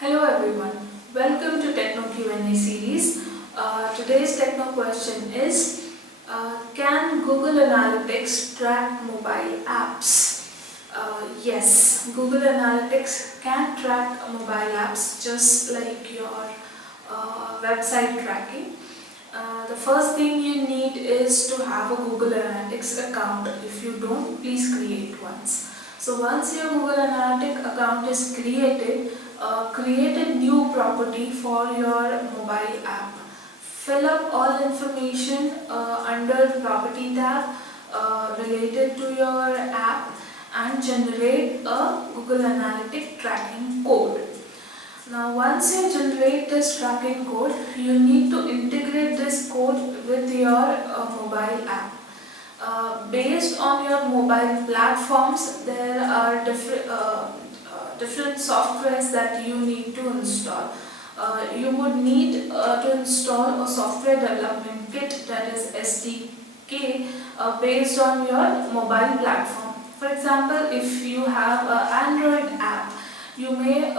Hello everyone, welcome to Techno Q&A series. Today's Techno question is, can Google Analytics track mobile apps? Yes, Google Analytics can track mobile apps just like your website tracking. The first thing you need is to have a Google Analytics account. If you don't, please create one. So once your Google Analytics account is created, create a new property for your mobile app. Fill up all information under property tab related to your app and generate a Google Analytics tracking code. Now once you generate this tracking code, you need to integrate this code with your mobile app. Based on your mobile platforms, there are different softwares that you need to install. You would need to install a software development kit, that is SDK, based on your mobile platform. For example, if you have an Android app, you may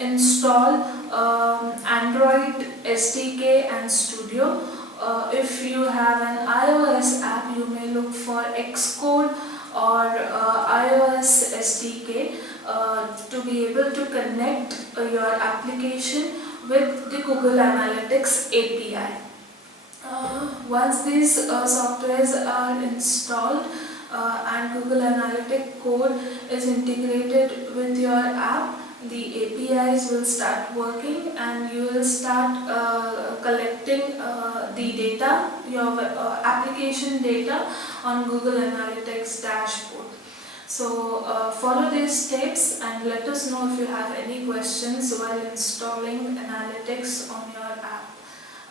install Android SDK and Studio. If you have an iOS app, you may look for Xcode or iOS SDK to be able to connect your application with the Google Analytics API. Once these softwares are installed and Google Analytics code is integrated with your app, the APIs will start working and you will start collecting the data, your application data on Google Analytics dashboard. So follow these steps and let us know if you have any questions while installing analytics on your app.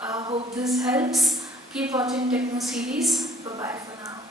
Hope this helps. Keep watching Techno series. Bye bye for now.